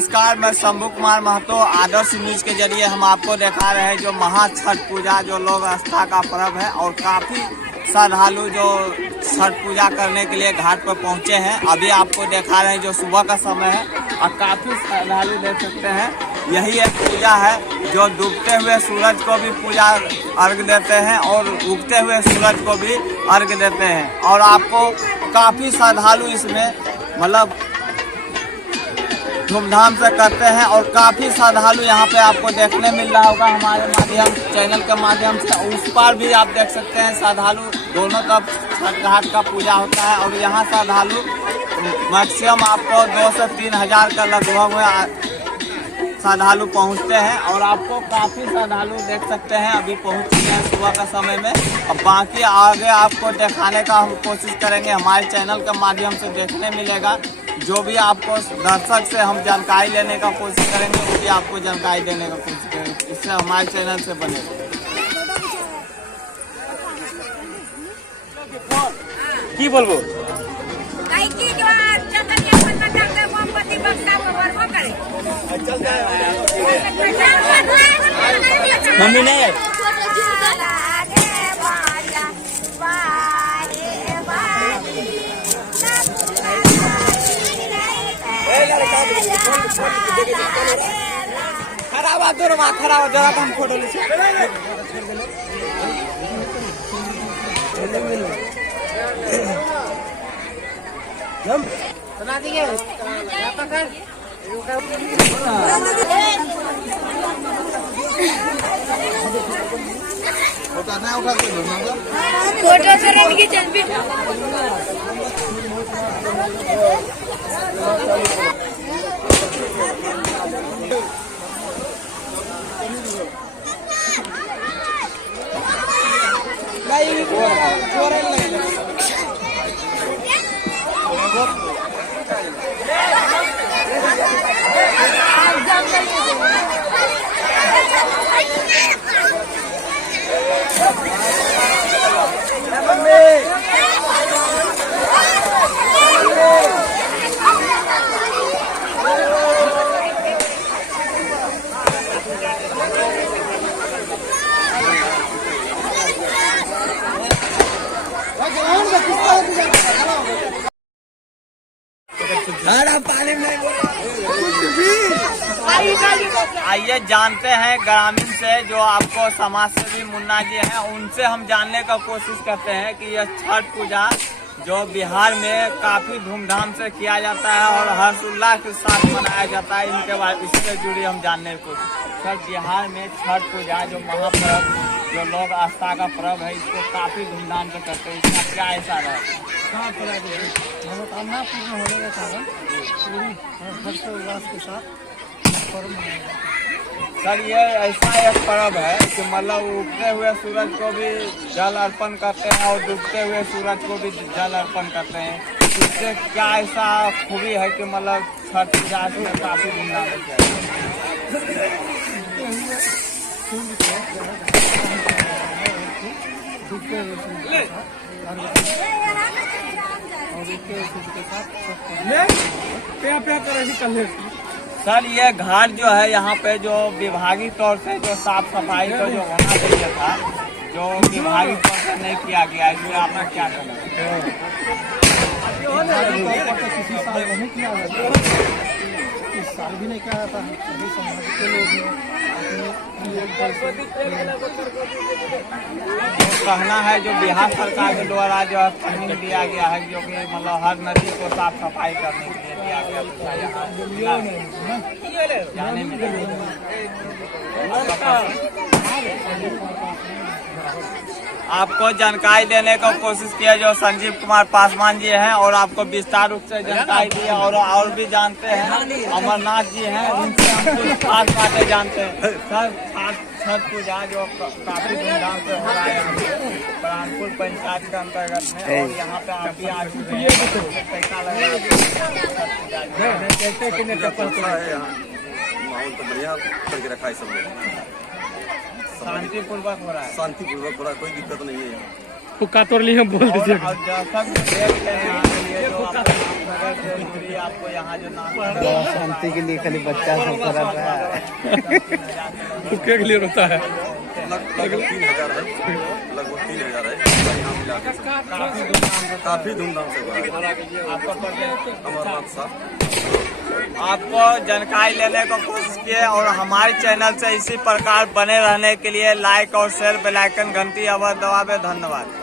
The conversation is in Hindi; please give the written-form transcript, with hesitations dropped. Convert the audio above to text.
नमस्कार, मैं शंभू कुमार महतो। आदर्श न्यूज के जरिए हम आपको दिखा रहे हैं जो महा छठ पूजा जो लोग आस्था का पर्व है और काफी श्रद्धालु जो छठ पूजा करने के लिए घाट पर पहुंचे हैं। अभी आपको दिखा रहे हैं जो सुबह का समय है और काफी श्रद्धालु देख सकते हैं। यही एक पूजा है जो डूबते हुए सूरज को भी पूजा अर्घ देते हैं और उगते हुए सूरज को भी अर्घ देते हैं। और आपको काफी श्रद्धालु इसमें मतलब धूमधाम से करते हैं और काफी श्रद्धालु यहाँ पे आपको देखने मिल रहा होगा हमारे माध्यम चैनल के माध्यम से। उस पर भी आप देख सकते हैं श्रद्धालु दोनों तरफ छठ घाट का पूजा होता है और यहाँ श्रद्धालु मैक्सिमम आपको 2 से 3 हजार का लगभग में श्रद्धालु पहुँचते हैं। और आपको काफी श्रद्धालु देख सकते हैं अभी पहुँच चुके हैं सुबह का समय में। अब बाकी आगे आपको दिखाने का हम कोशिश करेंगे, हमारे चैनल के माध्यम से देखने मिलेगा। जो भी आपको दर्शक से हम जानकारी लेने का कोशिश करेंगे वो भी आपको जानकारी देने का कोशिश करेंगे। इससे हमारे चैनल से बने की बोलबो मम्मी नहीं है। खराब खराब जरा हम फोटो ले बना देंगे फोटो से की चल आइए जानते हैं ग्रामीण से जो आपको समाज सेवी मुन्ना जी हैं, उनसे हम जानने का कोशिश करते हैं कि यह छठ पूजा जो बिहार में काफी धूमधाम से किया जाता है और हर्षोल्लास के साथ मनाया जाता है, इनके बाद इससे जुड़ी हम जानने की कोशिश। सर, बिहार में छठ पूजा जो महापर्व जो लोग आस्था का पर्व है इसको काफी धूमधाम से करते हैं, इसका क्या ऐसा है? मनोकामना पूर्ण होने के कारण पूरी हर्षोल्लास के साथ पर्व मनाया जाता है। सर, ये ऐसा एक पर्व है कि मतलब उगते हुए सूरज को भी जल अर्पण करते हैं और डूबते हुए सूरज को भी जल अर्पण करते हैं। इससे क्या ऐसा खूबी है कि मतलब छठ पूजा में काफी धूमधाम से सर, ये घाट जो है यहाँ पे जो विभागीय तौर से जो साफ सफाई का जो होना चाहिए था, जो विभागीय तौर से नहीं किया गया, इसमें आपका क्या कहना है? किसी साल नहीं किया जाता, इस साल भी नहीं किया जाता है। सभी समाज के लोग कहना है जो बिहार सरकार के द्वारा जो ट्रेनिंग दिया गया है जो कि मतलब हर नदी को साफ सफाई करने के लिए दिया गया जाने में आपको जानकारी देने की कोशिश किया जो संजीव कुमार पासवान जी हैं और आपको विस्तार रूप से जानकारी दिया। और भी जानते हैं अमरनाथ जी हैं, उनसे हम कुछ खास बातें जानते हैं। सर, छठ पूजा जो काफी धूमधाम से हो रहा है प्राणपुर पंचायत के अंतर्गत में, और यहाँ पे आप भी आ चुके हैं, कैसा लग रहा है? माहौल तो बढ़िया करके रखा है, सब लोग शांतिपूर्वक हो रहा है। शांतिपूर्वक हो रहा है, कोई दिक्कत नहीं है यहाँ। हुक्का तोड़ लिए बोल दीजिए। और जैसा कि देख रहे हैं यहाँ के लिए जो आपको नाम से दूरी आपको यहाँ जो नाम शांति के लिए खाली बच्चा सब कर रहा है। हुक्के के लिए रोता है। लगभग 3000 है, लगभग 3000 है यहाँ मिला के। काफी धूमधाम से हुआ है। अमरनाथ साहब आपको जानकारी लेने को कोशिश किए और हमारे चैनल से इसी प्रकार बने रहने के लिए लाइक और शेयर बेल आइकन घंटी अवश्य दबावे। धन्यवाद।